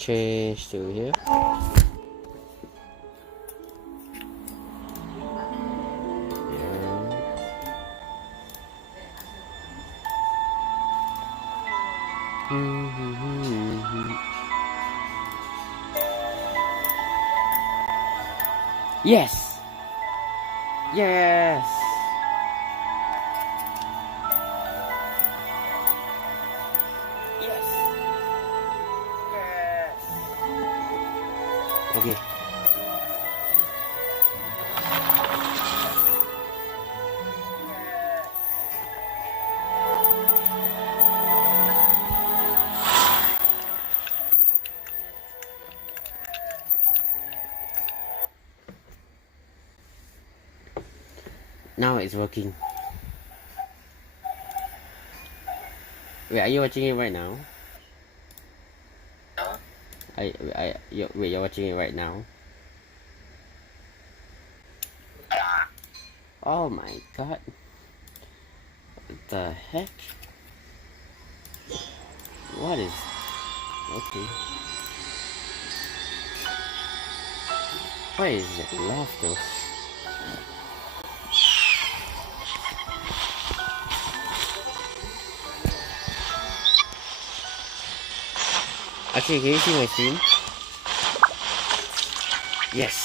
change to here. Yes! Yes! Yes! Yes! Okay. Now it's working. Wait, are you watching it right now? Wait, you're watching it right now? Oh my god. What the heck? What is... Okay. What is that laughter? Actually, can you see my stream? Yes!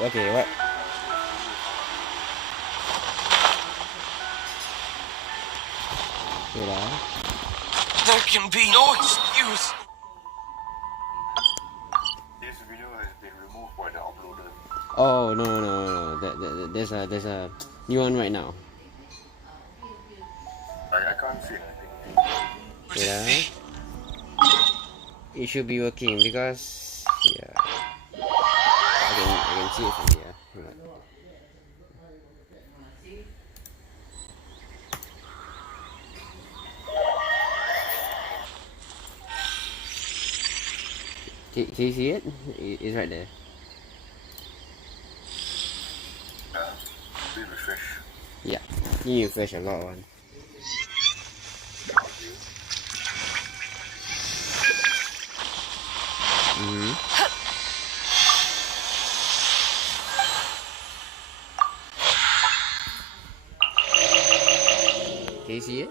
Okay, what? Wait, There can be no excuse. This video has been removed by the uploader. Oh, no. There's a new one right now. I can't see anything. Wait, it should be working because... Yeah. I can see it from here. Can you see it? It's right there. Please refresh. Yeah, you refresh a lot one. Can you see it?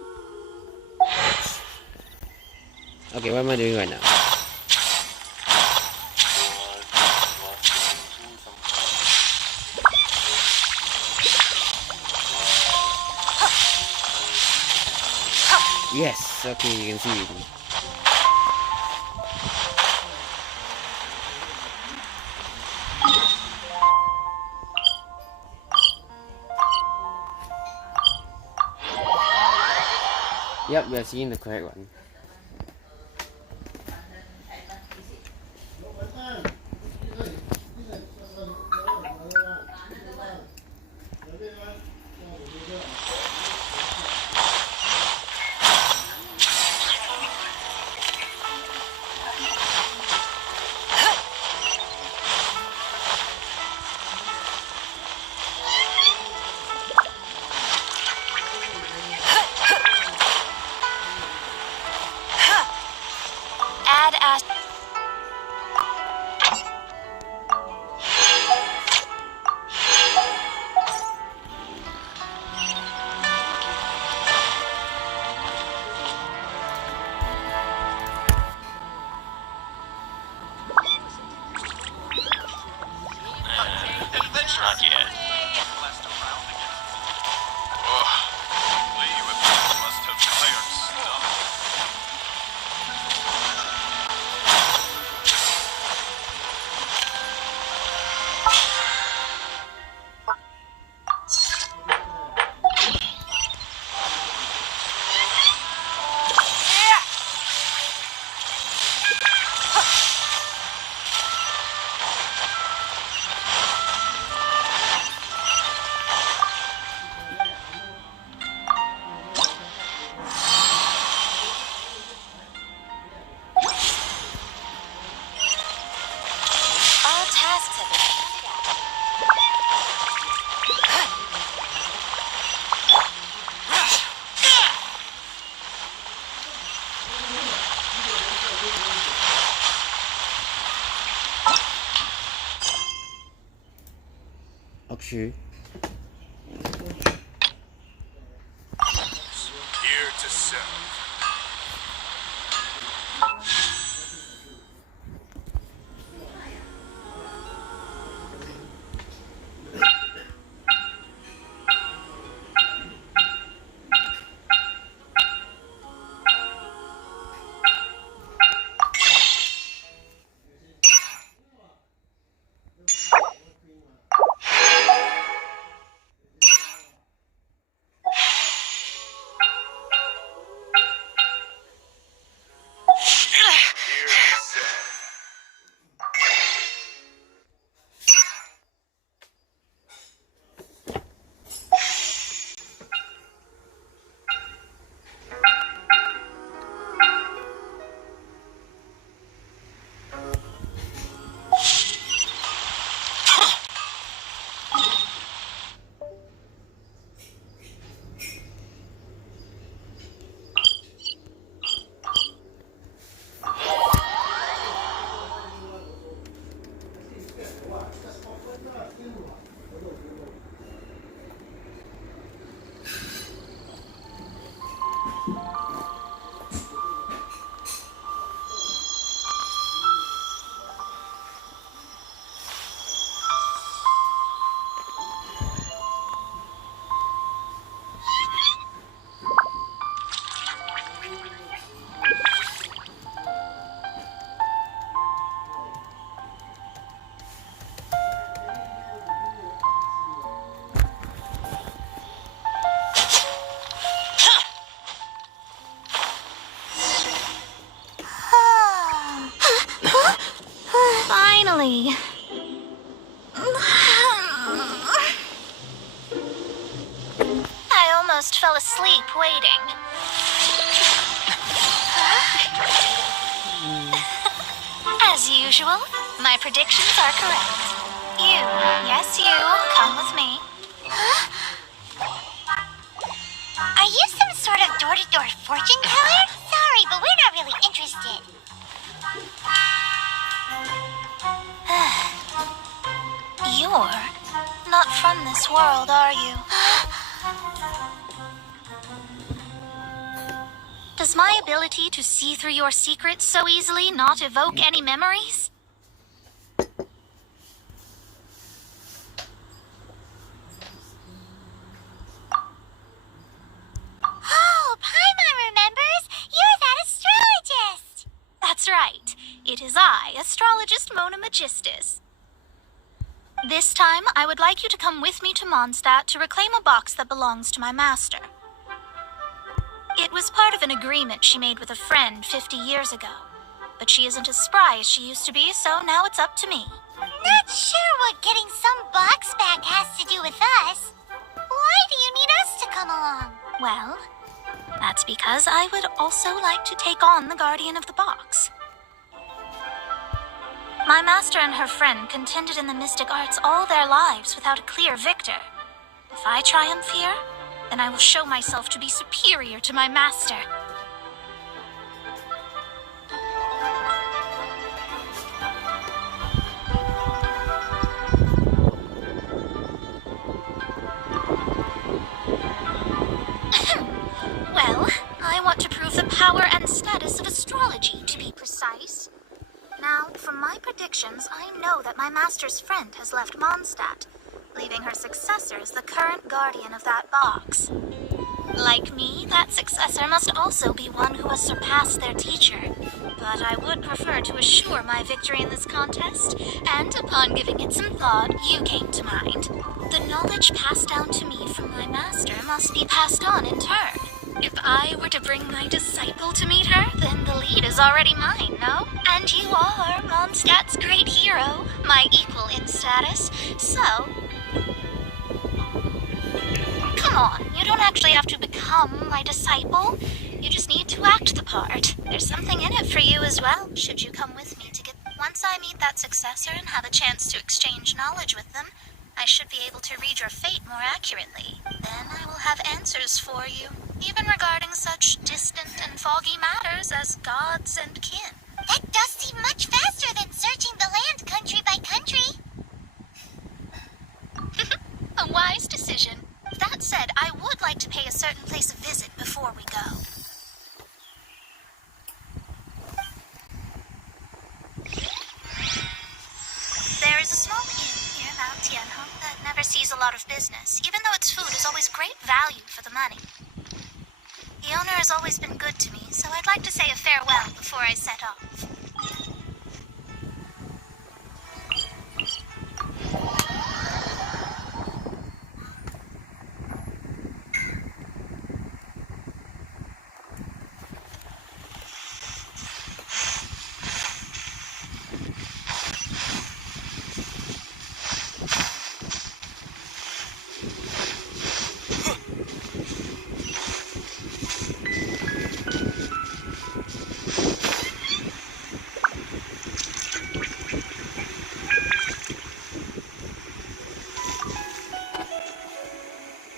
Okay, what am I doing right now? Yes, okay, you can see it. Yep, we are seeing the correct one. Add as. Not yet. Oh, Lee must have tired stuff. 없이. Here to serve. Finally. I almost fell asleep waiting. As usual, my predictions are correct. You, yes you, come with me. Are you some sort of door-to-door fortune teller? Sorry, but we're not really interested. You're not from this world, are you? Does my ability to see through your secrets so easily not evoke any memories? Oh, Paimon remembers! You're that astrologist! That's right. It is I, astrologist Mona Magistus. This time, I would like you to come with me to Mondstadt to reclaim a box that belongs to my master. It was part of an agreement she made with a friend 50 years ago. But she isn't as spry as she used to be, so now it's up to me. Not sure what getting some box back has to do with us. Why do you need us to come along? Well, that's because I would also like to take on the guardian of the box. My master and her friend contended in the mystic arts all their lives without a clear victor. If I triumph here, then I will show myself to be superior to my master. Well, I want to prove the power and status of astrology, to be precise. Now, from my predictions, I know that my master's friend has left Mondstadt, leaving her successor as the current guardian of that box. Like me, that successor must also be one who has surpassed their teacher. But I would prefer to assure my victory in this contest, and upon giving it some thought, you came to mind. The knowledge passed down to me from my master must be passed on in turn. If I were to bring my disciple to meet her, then the lead is already mine, no? And you are Mondstadt's great hero, my equal in status, so... Come on, you don't actually have to become my disciple. You just need to act the part. There's something in it for you as well, should you come with me to get... Once I meet that successor and have a chance to exchange knowledge with them, I should be able to read your fate more accurately. Then I will have answers for you, even regarding such distant and foggy matters as gods and kin. That does seem much faster than searching the land country by country. said, I would like to pay a certain place a visit before we go. There is a small inn near Mount Tianheng that never sees a lot of business, even though its food is always great value for the money. The owner has always been good to me, so I'd like to say a farewell before I set off.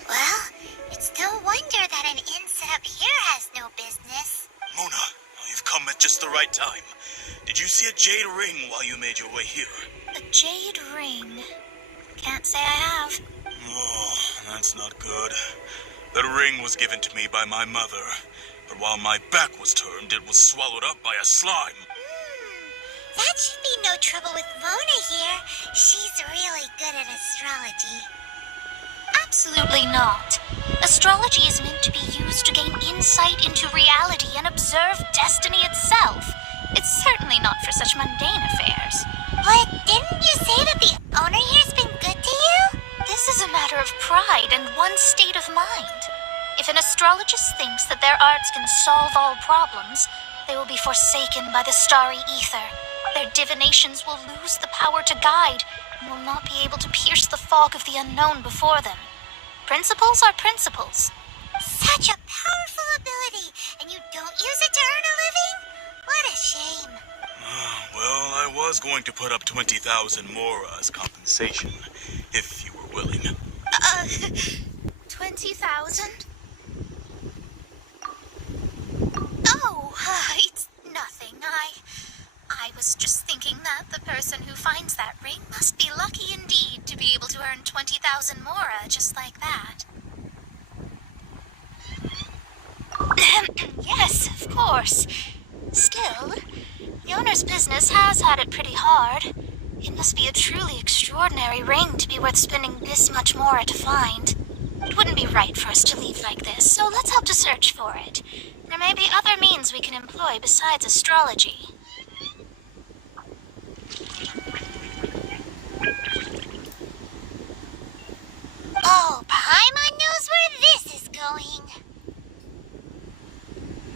Well, it's no wonder that an inn set up here has no business. Mona, you've come at just the right time. Did you see a jade ring while you made your way here? A jade ring? Can't say I have. Oh, that's not good. That ring was given to me by my mother, but while my back was turned, it was swallowed up by a slime. That should be no trouble with Mona here. She's really good at astrology. Absolutely not. Astrology is meant to be used to gain insight into reality and observe destiny itself. It's certainly not for such mundane affairs. But didn't you say that the owner here's been good to you? This is a matter of pride and one's state of mind. If an astrologist thinks that their arts can solve all problems, they will be forsaken by the starry ether. Their divinations will lose the power to guide and will not be able to pierce the fog of the unknown before them. Principles are principles. Such a powerful ability, and you don't use it to earn a living? What a shame. Well, I was going to put up 20,000 more as compensation, if you were willing. 20,000? Oh, it's nothing. I was just thinking that the person who finds that ring must be lucky indeed to be able to earn 20,000 mora just like that. Yes, of course. Still, the owner's business has had it pretty hard. It must be a truly extraordinary ring to be worth spending this much mora to find. It wouldn't be right for us to leave like this, so let's help to search for it. There may be other means we can employ besides astrology. Oh, Paimon knows where this is going.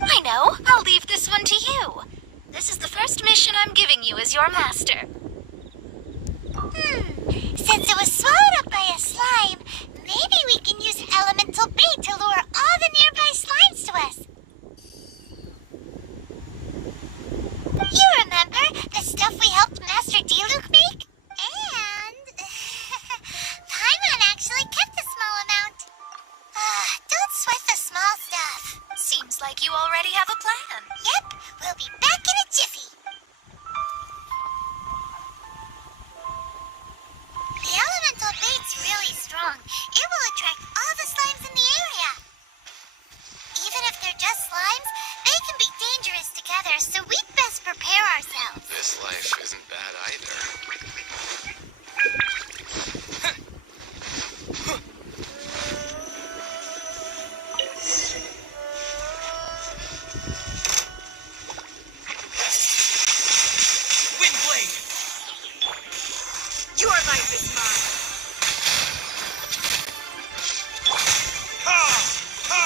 I know. I'll leave this one to you. This is the first mission I'm giving you as your master. Since it was swallowed up by a slime, maybe we can use elemental bait to lure all the nearby slimes to us. You remember the stuff we helped Master Diluc make? And Paimon actually kept a small amount. Don't sweat the small stuff. Seems like you already have a plan. Yep, we'll be back in a jiffy. The elemental bait's really strong. It will attract all the slimes in the area. Even if they're just slimes, they can be dangerous together, so we'd best prepare ourselves. This life isn't bad either. Windblade! Your life is mine! Ha! Ha!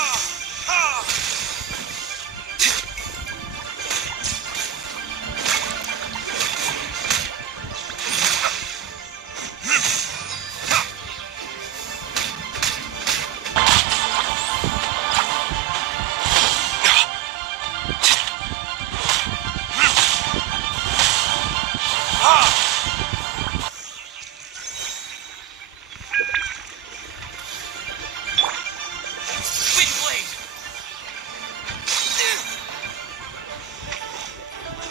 Ha! Windblade!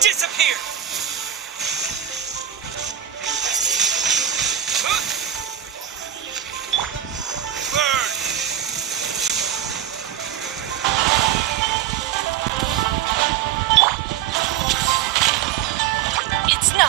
Disappear! Burn! No.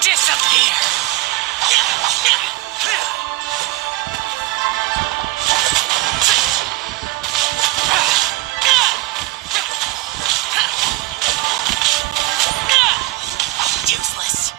Disappear. Useless.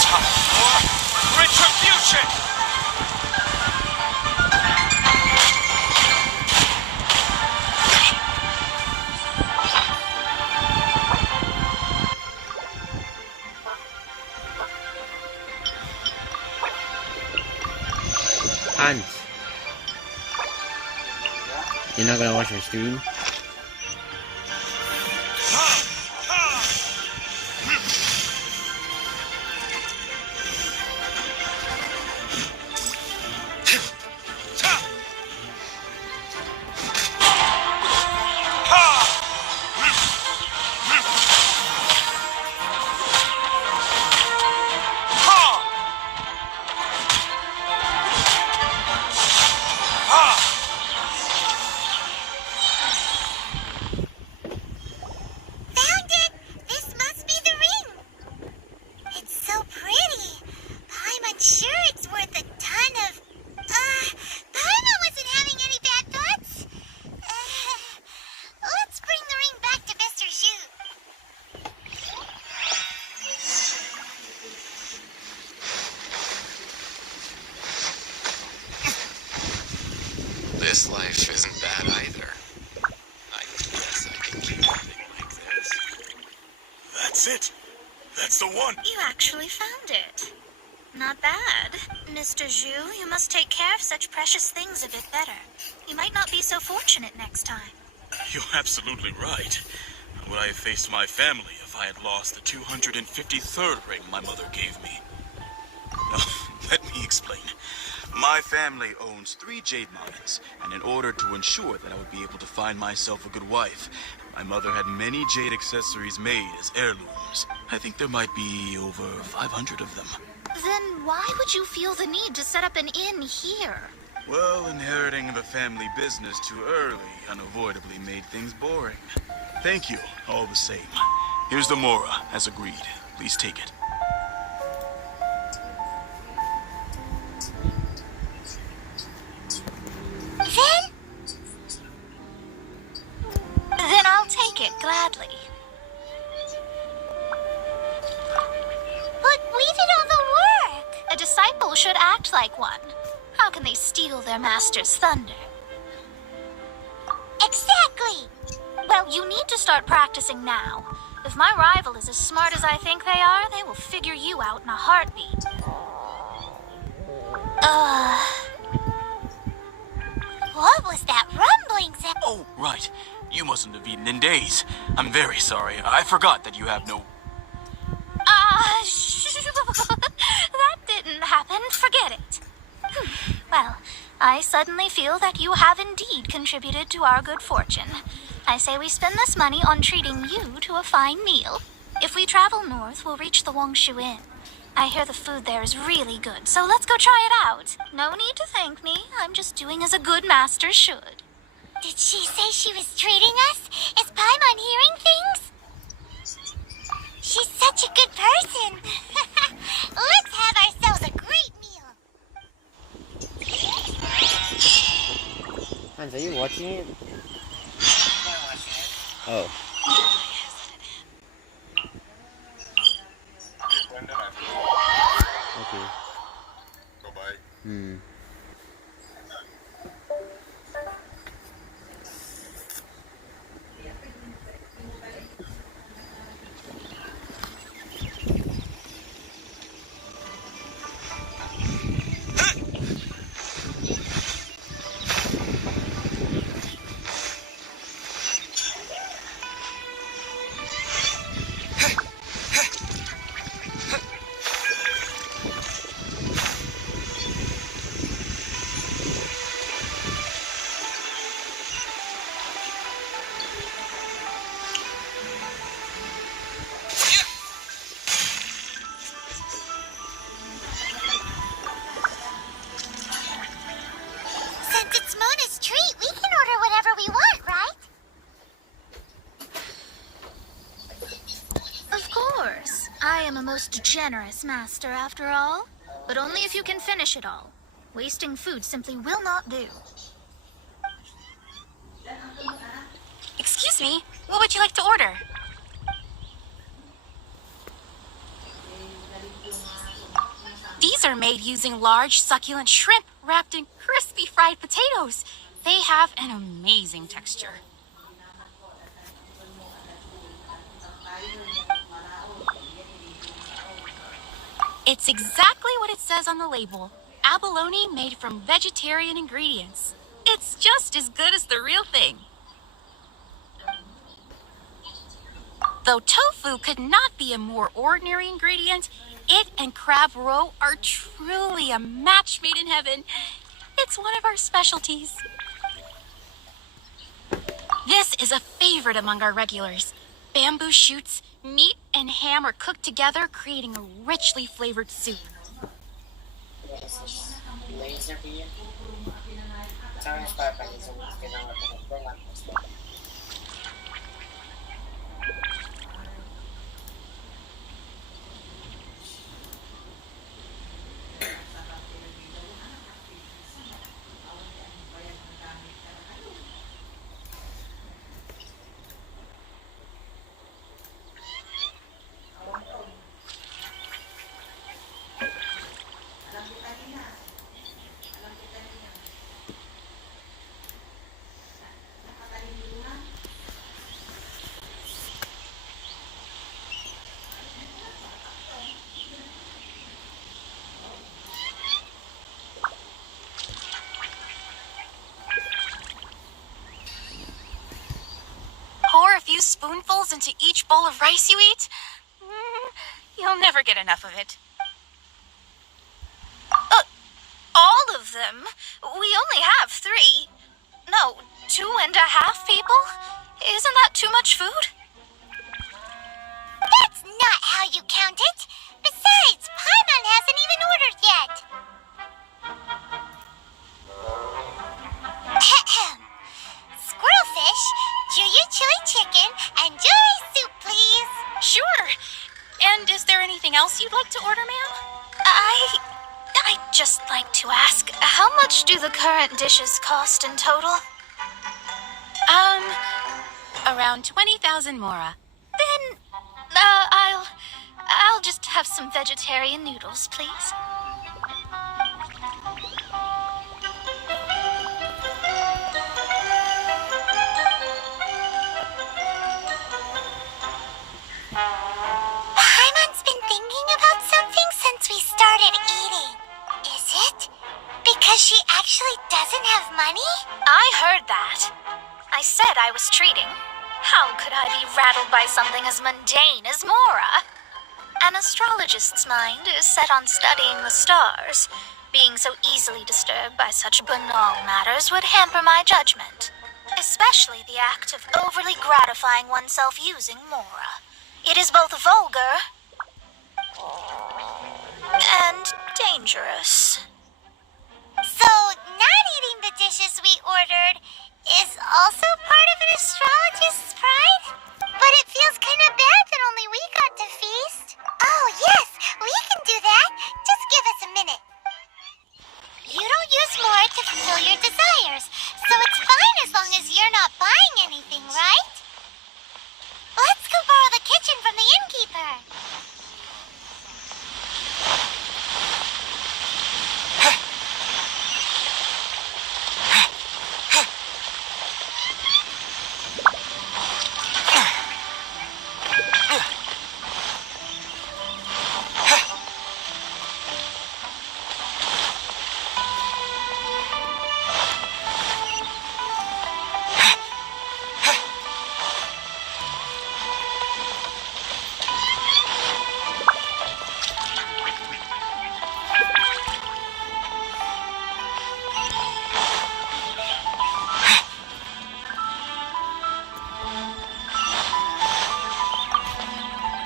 Time for retribution. Ant. You're not gonna watch my stream? Found it! This must be the ring! It's so pretty. Paimon sure it's worth a ton of... Paimon wasn't having any bad thoughts. Let's bring the ring back to Mr. Zhu. This life isn't bad either. I guess I can keep living like this. That's it. That's the one. You actually found it. Not bad. Mr. Zhu, you must take care of such precious things a bit better. You might not be so fortunate next time. You're absolutely right. Would I have faced my family if I had lost the 253rd ring my mother gave me? No, let me explain. My family owns 3 jade mines, and in order to ensure that I would be able to find myself a good wife, my mother had many jade accessories made as heirlooms. I think there might be over 500 of them. Then why would you feel the need to set up an inn here? Well, inheriting the family business too early unavoidably made things boring. Thank you, all the same. Here's the Mora, as agreed. Please take it. Then I'll take it gladly. But we did all the work! A disciple should act like one. How can they steal their master's thunder? Exactly! Well, you need to start practicing now. If my rival is as smart as I think they are, they will figure you out in a heartbeat. What was that rumbling sound? Oh, right. You mustn't have eaten in days. I'm very sorry. I forgot that you have no... That didn't happen. Forget it. Well, I suddenly feel that you have indeed contributed to our good fortune. I say we spend this money on treating you to a fine meal. If we travel north, we'll reach the Wongshu Inn. I hear the food there is really good, so let's go try it out. No need to thank me. I'm just doing as a good master should. Did she say she was treating us? Is Paimon hearing things? She's such a good person. Let's have ourselves a great meal. Hans, are you watching it? Oh. Okay. Bye-bye. most generous master, after all. But only if you can finish it all. Wasting food simply will not do. Excuse me, what would you like to order? These are made using large, succulent shrimp wrapped in crispy fried potatoes. They have an amazing texture. It's exactly what it says on the label. Abalone made from vegetarian ingredients. It's just as good as the real thing. Though tofu could not be a more ordinary ingredient, it and crab roe are truly a match made in heaven. It's one of our specialties. This is a favorite among our regulars. Bamboo shoots, meat, and ham are cooked together, creating a richly flavored soup. Pour a few spoonfuls into each bowl of rice you eat. You'll never get enough of it. All of them? We only have 3. No, 2.5 people? Isn't that too much food? That's not how you count it. Besides, Paimon hasn't even ordered yet. Squirrelfish, Juyu chili chicken, and Jury soup, please. Sure. And is there anything else you'd like to order, ma'am? I'd just like to ask, how much do the current dishes cost in total? Around 20,000 mora. Then, I'll just have some vegetarian noodles, please. Paimon's been thinking about something since we started eating. Is it? Because she actually doesn't have money? I heard that. I said I was treating. How could I be rattled by something as mundane as Mora? An astrologist's mind is set on studying the stars. Being so easily disturbed by such banal matters would hamper my judgment. Especially the act of overly gratifying oneself using Mora. It is both vulgar and dangerous. So, not eating the dishes we ordered is also part of an astrologist's pride? But it feels kind of bad that only we got to feast. Oh, yes, we can do that. Just give us a minute. You don't use more to fulfill your desires, so it's fine as long as you're not buying anything, right? Let's go borrow the kitchen from the innkeeper.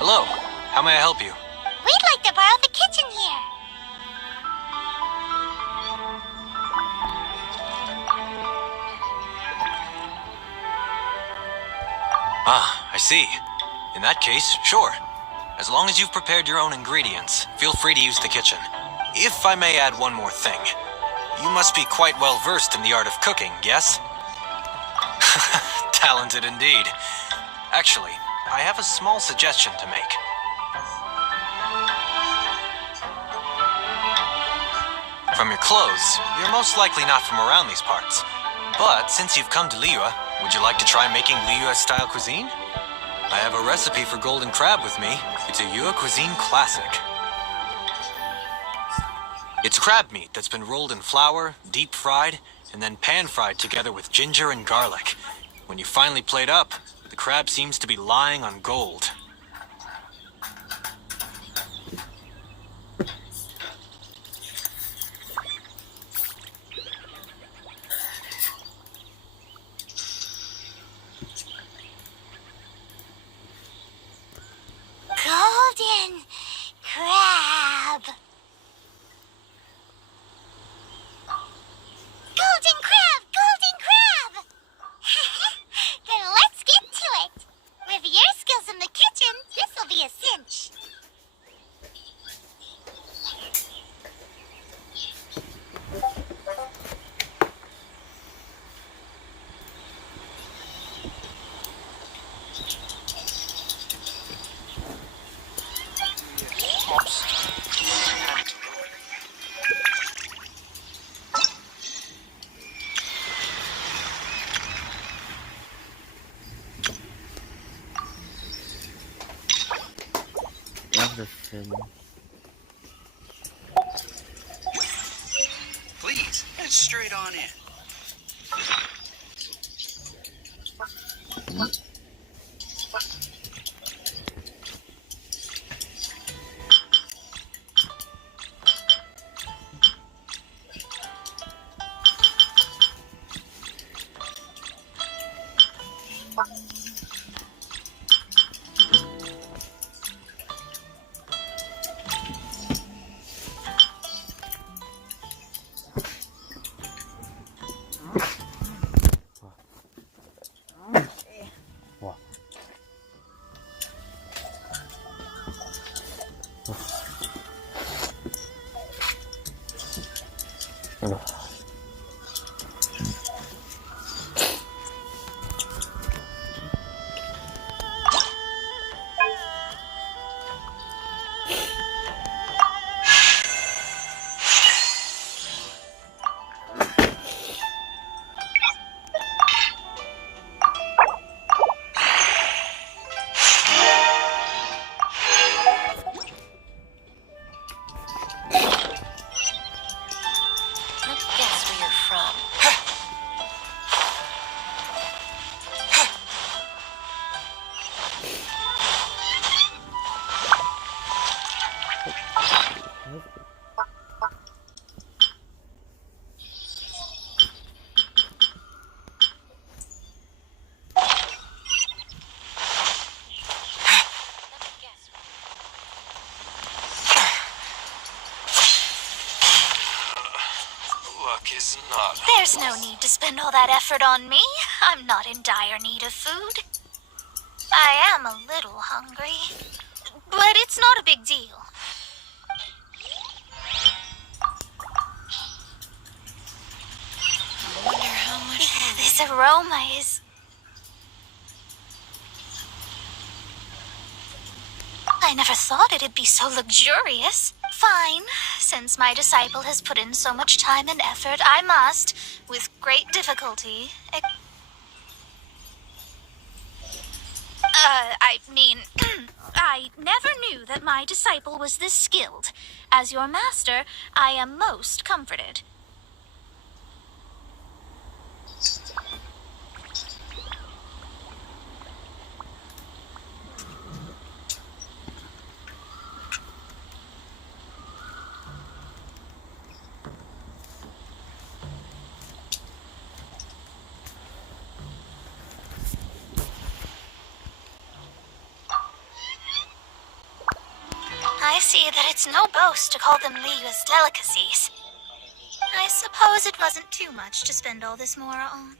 Hello, how may I help you? We'd like to borrow the kitchen here. Ah, I see. In that case, sure. As long as you've prepared your own ingredients, feel free to use the kitchen. If I may add one more thing, you must be quite well versed in the art of cooking, yes? Talented indeed. Actually, I have a small suggestion to make. From your clothes, you're most likely not from around these parts. But since you've come to Liyue, would you like to try making Liyue-style cuisine? I have a recipe for golden crab with me. It's a Yue cuisine classic. It's crab meat that's been rolled in flour, deep fried, and then pan fried together with ginger and garlic. When you finally plate up, the crab seems to be lying on gold. Golden crab. Golden crab! Golden crab! Then let's get to it. With your skills in the kitchen, this'll be a cinch. Everything. Please, head straight on in. Is not. There's no need to spend all that effort on me. I'm not in dire need of food. I am a little hungry, but it's not a big deal. I wonder how much This aroma is... I never thought it'd be so luxurious. Fine. Since my disciple has put in so much time and effort, I must, with great difficulty, I never knew that my disciple was this skilled. As your master, I am most comforted. I see that it's no boast to call them Liyue's delicacies. I suppose it wasn't too much to spend all this mora on.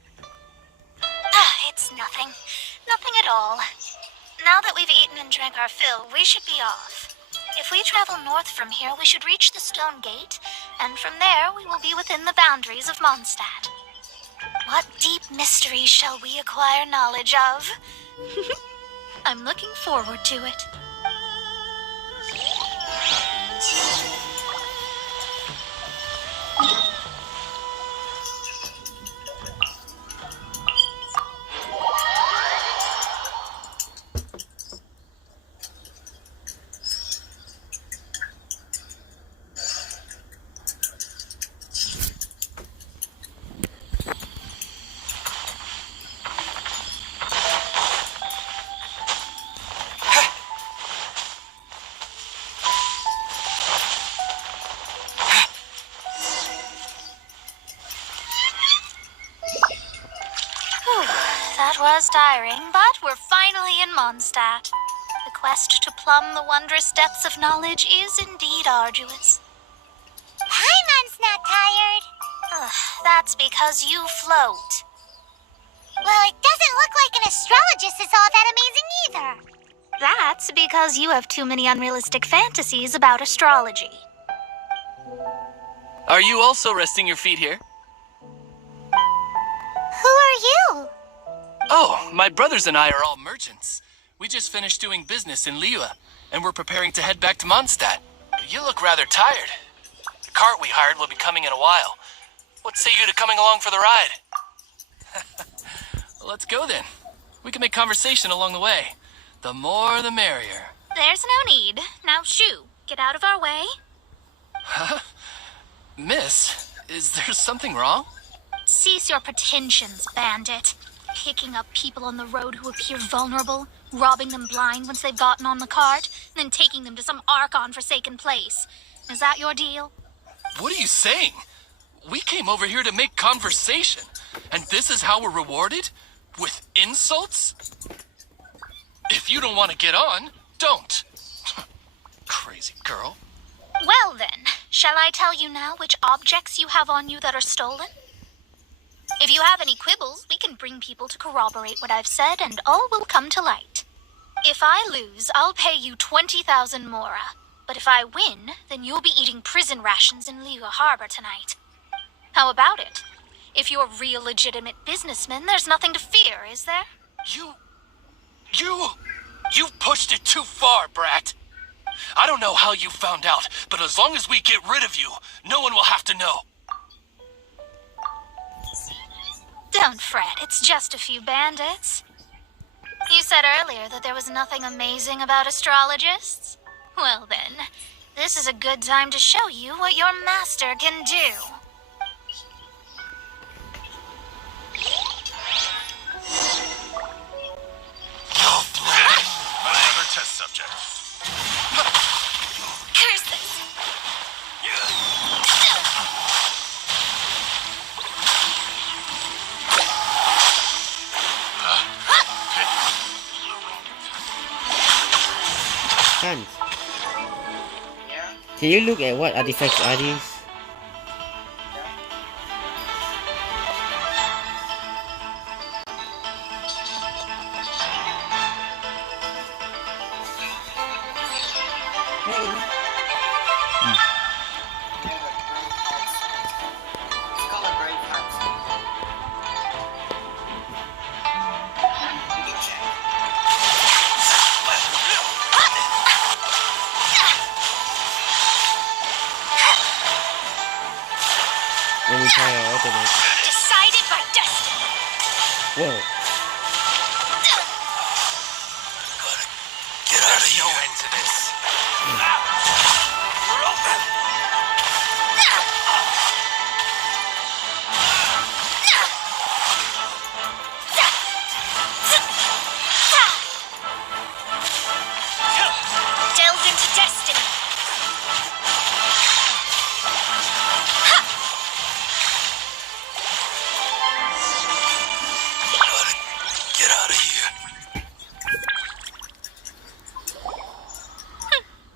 It's nothing. Nothing at all. Now that we've eaten and drank our fill, we should be off. If we travel north from here, we should reach the Stone Gate, and from there we will be within the boundaries of Mondstadt. What deep mysteries shall we acquire knowledge of? I'm looking forward to it. That was tiring, but we're finally in Mondstadt. The quest to plumb the wondrous depths of knowledge is indeed arduous. Paimon's not tired. That's because you float. Well, it doesn't look like an astrologist is all that amazing either. That's because you have too many unrealistic fantasies about astrology. Are you also resting your feet here? Who are you? Oh, my brothers and I are all merchants. We just finished doing business in Liyue, and we're preparing to head back to Mondstadt. You look rather tired. The cart we hired will be coming in a while. What say you to coming along for the ride? Let's go then. We can make conversation along the way. The more the merrier. There's no need. Now shoo, get out of our way. Huh? Miss, is there something wrong? Cease your pretensions, bandit. Picking up people on the road who appear vulnerable, robbing them blind once they've gotten on the cart, and then taking them to some Archon-forsaken place. Is that your deal? What are you saying? We came over here to make conversation, and this is how we're rewarded? With insults? If you don't want to get on, don't. Crazy girl. Well then, shall I tell you now which objects you have on you that are stolen? If you have any quibbles, we can bring people to corroborate what I've said, and all will come to light. If I lose, I'll pay you 20,000 mora. But if I win, then you'll be eating prison rations in Liyue Harbor tonight. How about it? If you're real legitimate businessmen, there's nothing to fear, is there? You've pushed it too far, brat. I don't know how you found out, but as long as we get rid of you, no one will have to know. Don't fret, it's just a few bandits. You said earlier that there was nothing amazing about astrologists? Well then, this is a good time to show you what your master can do. Another test subject. Curses! Hans, can you look at what artifacts are these? Let me try our ultimate. Decided by destiny. Whoa. Get out of here. No end to this. Delve into destiny. Get out of here.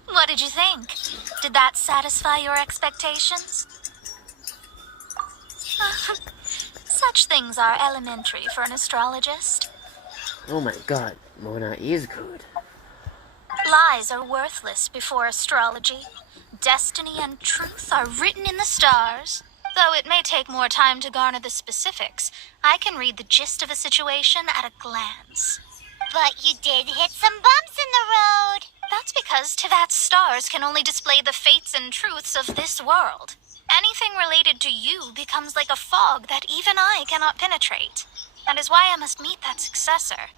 What did you think? Did that satisfy your expectations? Such things are elementary for an astrologist. Oh my god, Mona is good. Lies are worthless before astrology. Destiny and truth are written in the stars. Though it may take more time to garner the specifics, I can read the gist of a situation at a glance. But you did hit some bumps in the road. That's because Tivat's stars can only display the fates and truths of this world. Anything related to you becomes like a fog that even I cannot penetrate. That is why I must meet that successor.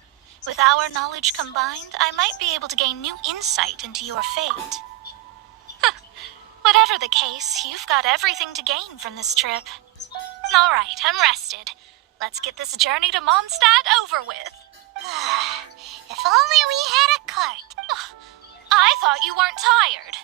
With our knowledge combined, I might be able to gain new insight into your fate. Whatever the case, you've got everything to gain from this trip. All right, I'm rested. Let's get this journey to Mondstadt over with. If only we had a cart. I thought you weren't tired.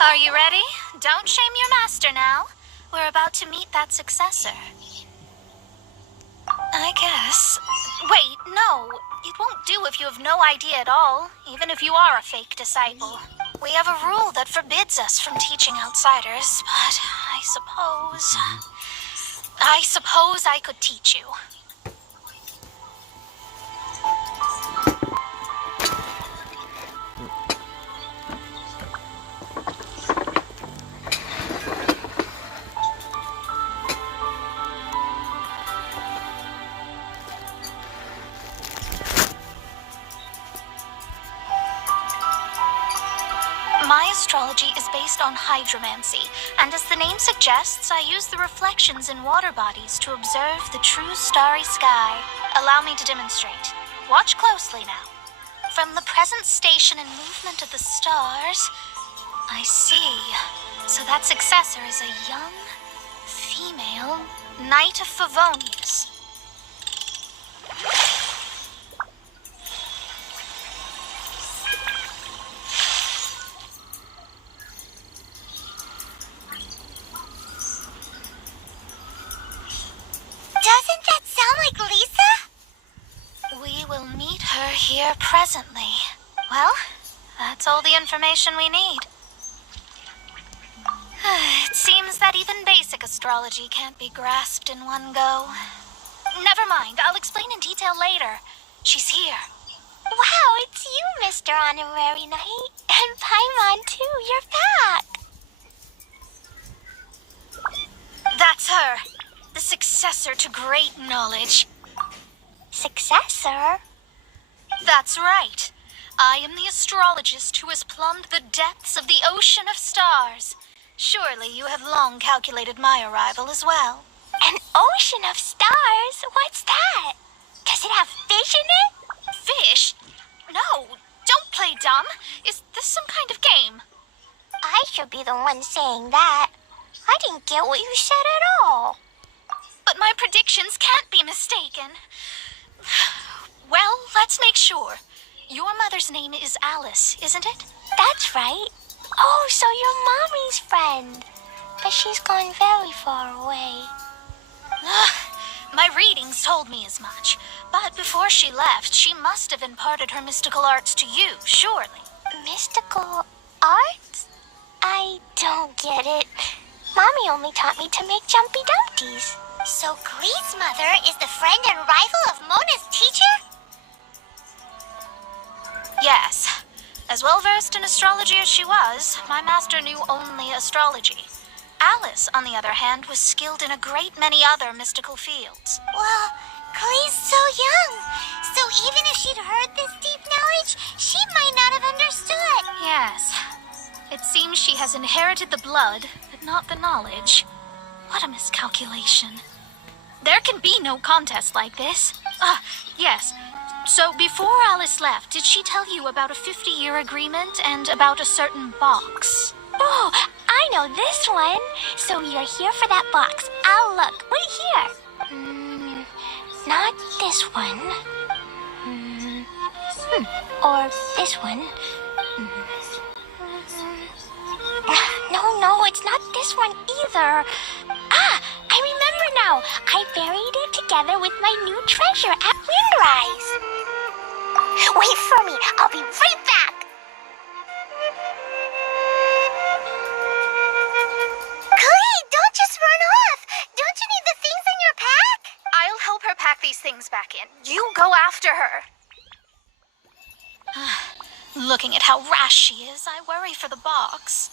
Are you ready? Don't shame your master now. We're about to meet that successor. I guess. Wait, no. It won't do if you have no idea at all, even if you are a fake disciple. We have a rule that forbids us from teaching outsiders, but I suppose I could teach you. My astrology is based on hydromancy, and as the name suggests, I use the reflections in water bodies to observe the true starry sky. Allow me to demonstrate. Watch closely now. From the present station and movement of the stars, I see. So that successor is a young, female Knight of Favonius. Doesn't that sound like Lisa? We will meet her here presently. Well, that's all the information we need. It seems that even basic astrology can't be grasped in one go. Never mind, I'll explain in detail later. She's here. Wow, it's you, Mr. Honorary Knight. And Paimon, too, you're back. That's her. The successor to great knowledge. Successor? That's right. I am the astrologist who has plumbed the depths of the ocean of stars. Surely you have long calculated my arrival as well. An ocean of stars? What's that? Does it have fish in it? Fish? No, don't play dumb. Is this some kind of game? I should be the one saying that. I didn't get what you said at all. But my predictions can't be mistaken. Well, let's make sure. Your mother's name is Alice, isn't it? That's right. Oh, so you're Mommy's friend. But she's gone very far away. My readings told me as much. But before she left, she must have imparted her mystical arts to you, surely. Mystical arts? I don't get it. Mommy only taught me to make jumpy dumpties. So Glee's mother is the friend and rival of Mona's teacher? Yes. As well versed in astrology as she was, my master knew only astrology. Alice, on the other hand, was skilled in a great many other mystical fields. Well, Glee's so young. So even if she'd heard this deep knowledge, she might not have understood. Yes. It seems she has inherited the blood, but not the knowledge. What a miscalculation. There can be no contest like this. Yes. So before Alice left, did she tell you about a 50-year agreement and about a certain box? Oh, I know this one. So you're here for that box. I'll look. Right here. Not this one. Or this one. No, it's not this one either. Ah, I remember now. I buried it together with my new treasure at Windrise. Wait for me. I'll be right back. Chloe, don't just run off. Don't you need the things in your pack? I'll help her pack these things back in. You go after her. Looking at how rash she is, I worry for the box.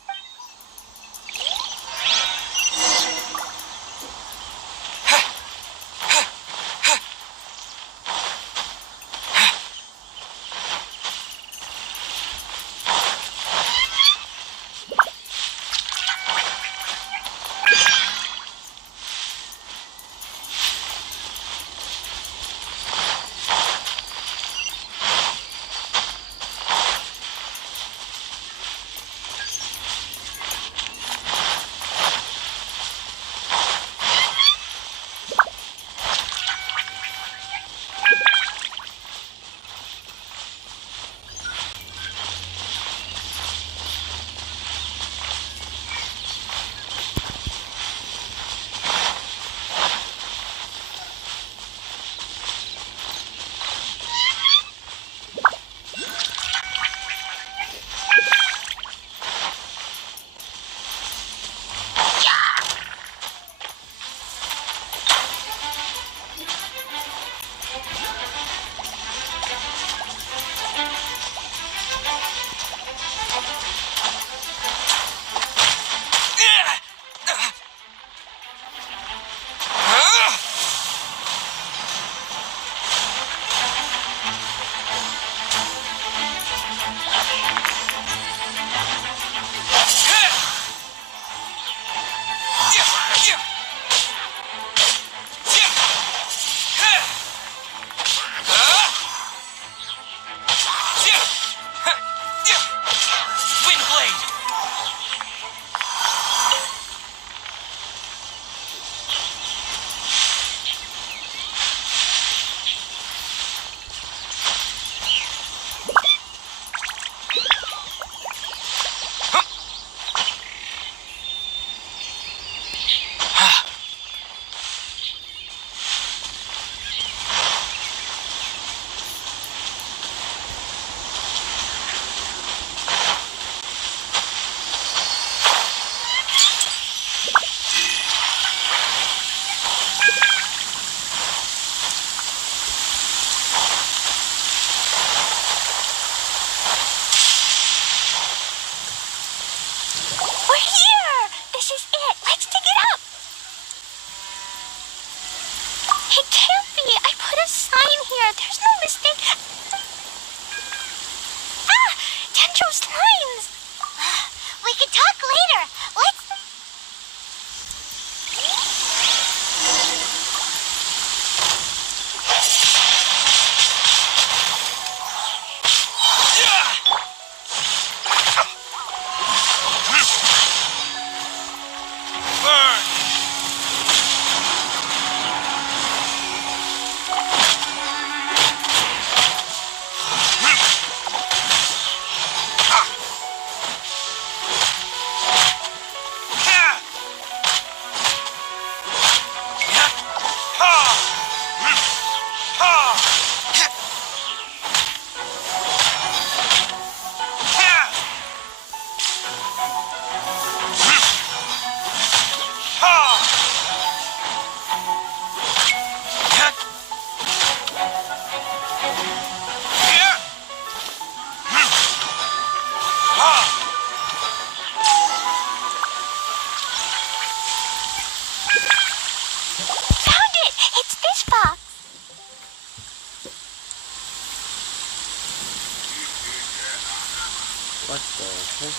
What the heck?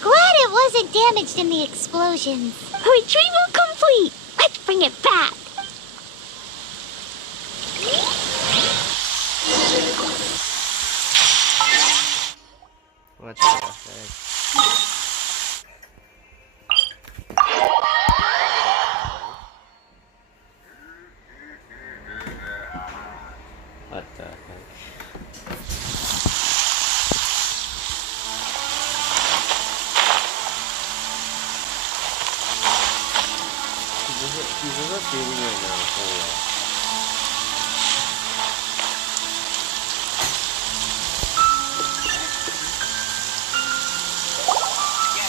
Glad it wasn't damaged in the explosions. Retrieval complete. Let's bring it back. What the heck? What the heck? He's not feeling right now, so yeah.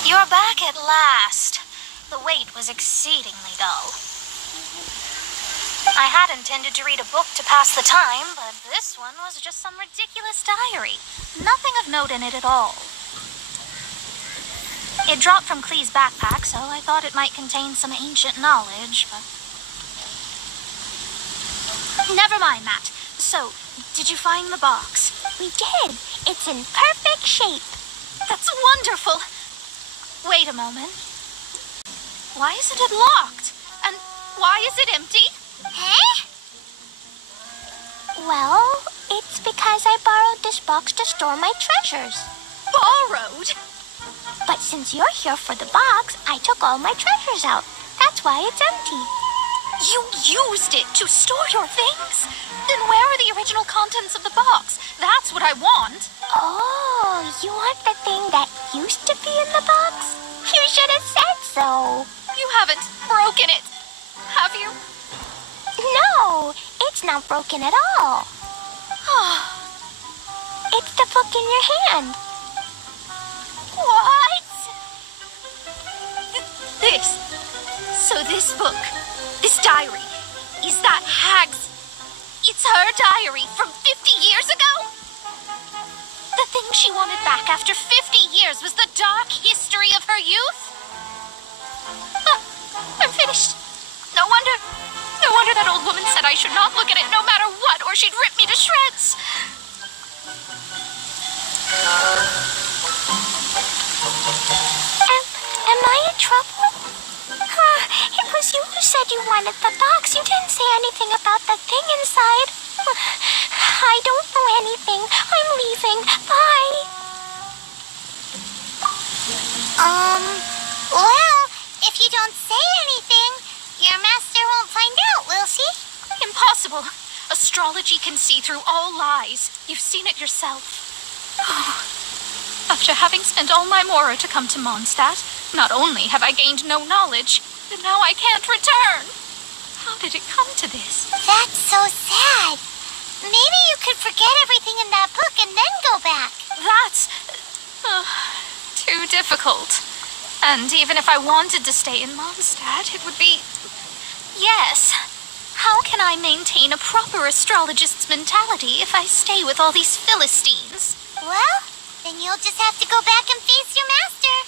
You're back at last. The wait was exceedingly dull. I had intended to read a book to pass the time, but this one was just some ridiculous diary. Nothing of note in it at all. It dropped from Clee's backpack, so I thought it might contain some ancient knowledge, but... Never mind that. So, did you find the box? We did. It's in perfect shape. That's wonderful! Wait a moment. Why isn't it locked? And why is it empty? Huh? Well, it's because I borrowed this box to store my treasures. Borrowed? But since you're here for the box, I took all my treasures out. That's why it's empty. You used it to store your things? Then where are the original contents of the box? That's what I want. Oh, you want the thing that used to be in the box? You should have said so. You haven't broken it, have you? No, it's not broken at all. It's the book in your hand. What? So this book, this diary, is that Hag's... It's her diary from 50 years ago? The thing she wanted back after 50 years was the dark history of her youth? I'm finished. No wonder that old woman said I should not look at it no matter what, or she'd rip me to shreds. Am I in trouble? It was you who said you wanted the box. You didn't say anything about the thing inside. I don't know anything. I'm leaving. Bye. Well, if you don't say anything, your master won't find out, will she? Impossible. Astrology can see through all lies. You've seen it yourself. After having spent all my mora to come to Mondstadt, not only have I gained no knowledge, but now I can't return. How did it come to this? That's so sad. Maybe you could forget everything in that book and then go back. That's... too difficult. And even if I wanted to stay in Mondstadt, it would be... Yes. How can I maintain a proper astrologist's mentality if I stay with all these Philistines? Well, then you'll just have to go back and face your master.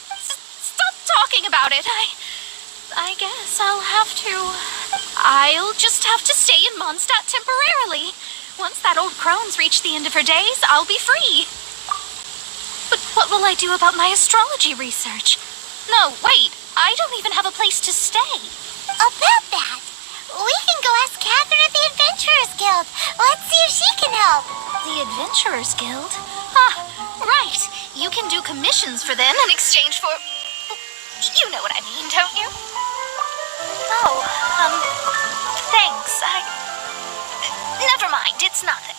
Stop talking about it. I guess I'll just have to stay in Mondstadt temporarily. Once that old crone's reached the end of her days, I'll be free. But what will I do about my astrology research? No, wait. I don't even have a place to stay. About that, we can go ask Catherine at the Adventurers Guild. Let's see if she can help. The Adventurers Guild? Ah, right. You can do commissions for them in exchange for... You know what I mean, don't you? Oh, thanks. Never mind, it's nothing.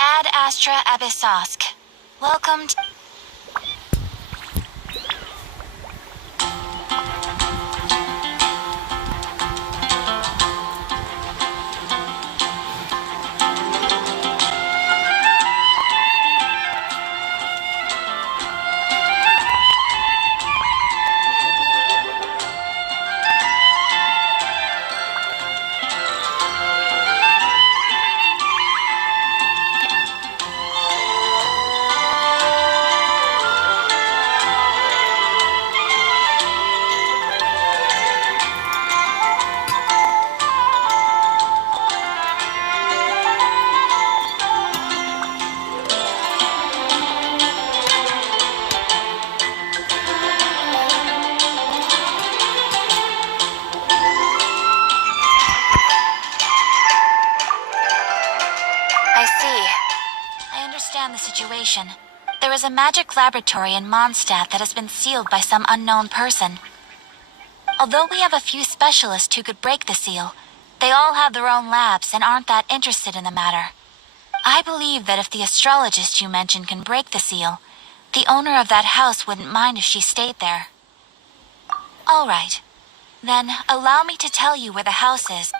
Ad Astra Abyssosk. Welcome to... the situation. There is a magic laboratory in Mondstadt that has been sealed by some unknown person. Although we have a few specialists who could break the seal, they all have their own labs and aren't that interested in the matter. I believe that if the astrologist you mentioned can break the seal, the owner of that house wouldn't mind if she stayed there. All right. Then allow me to tell you where the house is.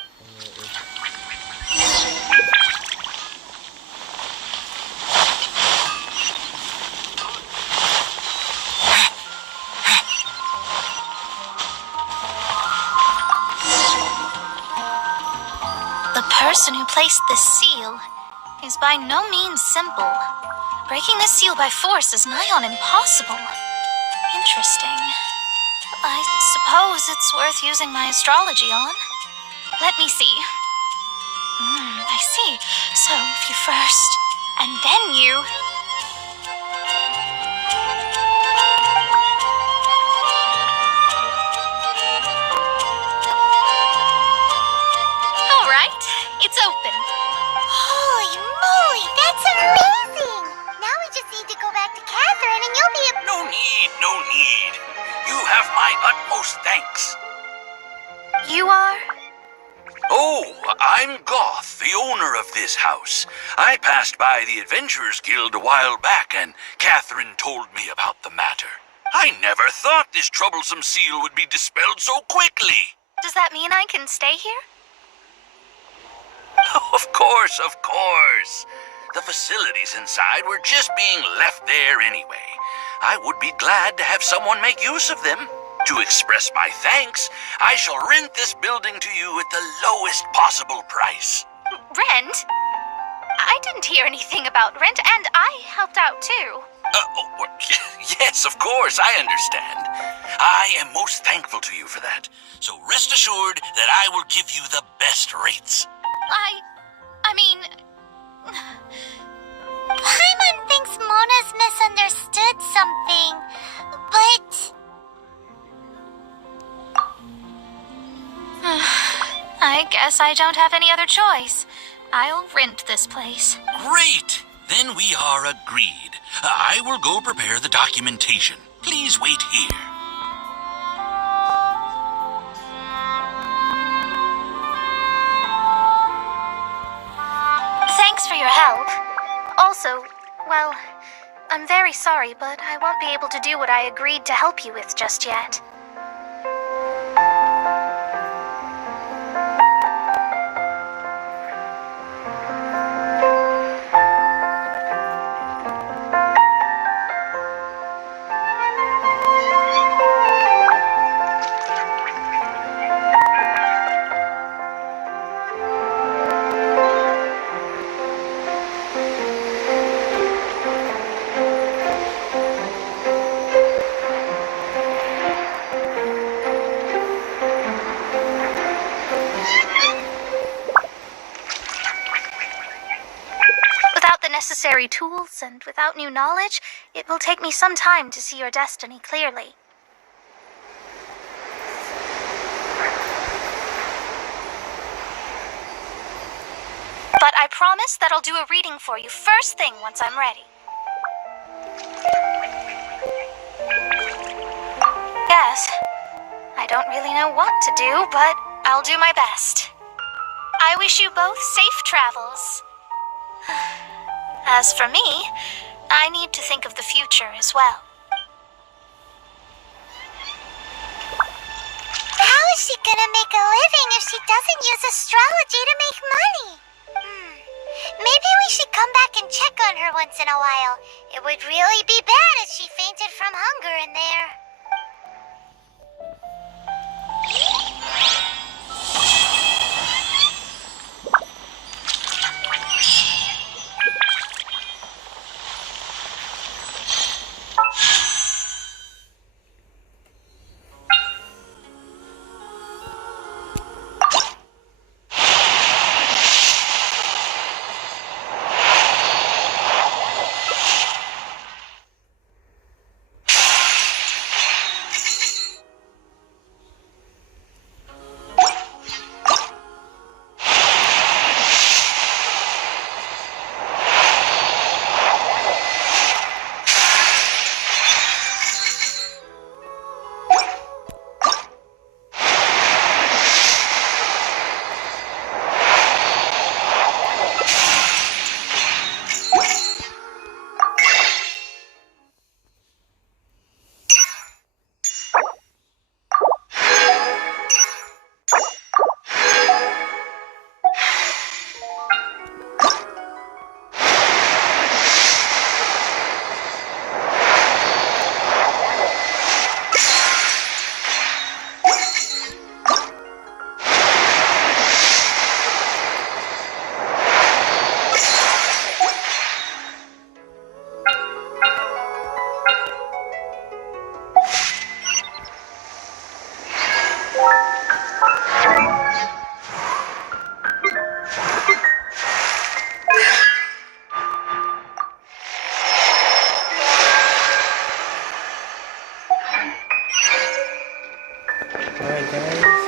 The person who placed this seal is by no means simple. Breaking this seal by force is nigh on impossible. Interesting. I suppose it's worth using my astrology on. Let me see. I see. So, if you first, and then you... All right, it's open. Holy moly, that's amazing! Now we just need to go back to Catherine and you'll be a... No need, no need. You have my utmost thanks. You are? Oh, I'm Goth, the owner of this house. I passed by the Adventurers Guild a while back, and Catherine told me about the matter. I never thought this troublesome seal would be dispelled so quickly. Does that mean I can stay here? Of course, of course. The facilities inside were just being left there anyway. I would be glad to have someone make use of them. To express my thanks, I shall rent this building to you at the lowest possible price. Rent? I didn't hear anything about rent, and I helped out too. Yes, of course, I understand. I am most thankful to you for that. So rest assured that I will give you the best rates. I mean... Paimon thinks Mona's misunderstood something, but... I guess I don't have any other choice. I'll rent this place. Great! Then we are agreed. I will go prepare the documentation. Please wait here. Thanks for your help. Also, well, I'm very sorry, but I won't be able to do what I agreed to help you with just yet. Necessary tools, and without new knowledge, it will take me some time to see your destiny clearly. But I promise that I'll do a reading for you first thing once I'm ready. Yes, I don't really know what to do, but I'll do my best. I wish you both safe travels. As for me, I need to think of the future as well. How is she gonna make a living if she doesn't use astrology to make money? Maybe we should come back and check on her once in a while. It would really be bad if she fainted from hunger in there. Alright guys.